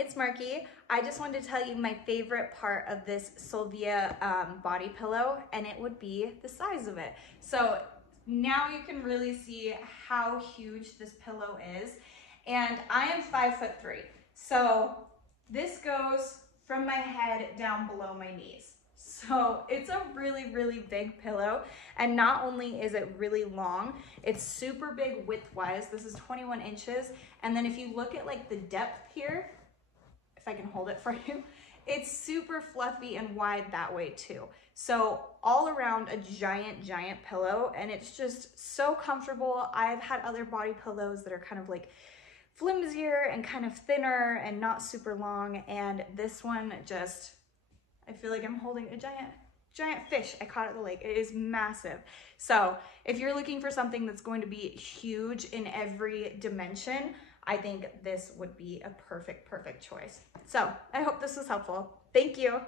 it's Marky. I just wanted to tell you my favorite part of this Siluvia body pillow, and it would be the size of it. So now you can really see how huge this pillow is. And I am 5'3". So this goes from my head down below my knees. So it's a really, really big pillow. And not only is it really long, it's super big width-wise. This is 21 inches. And then if you look at like the depth here, if I can hold it for you, it's super fluffy and wide that way too. So all around a giant, giant pillow, and it's just so comfortable. I've had other body pillows that are kind of like flimsier and kind of thinner and not super long. And this one just, I feel like I'm holding a giant fish I caught at the lake. It is massive. So if you're looking for something that's going to be huge in every dimension, I think this would be a perfect choice. So I hope this was helpful. Thank you.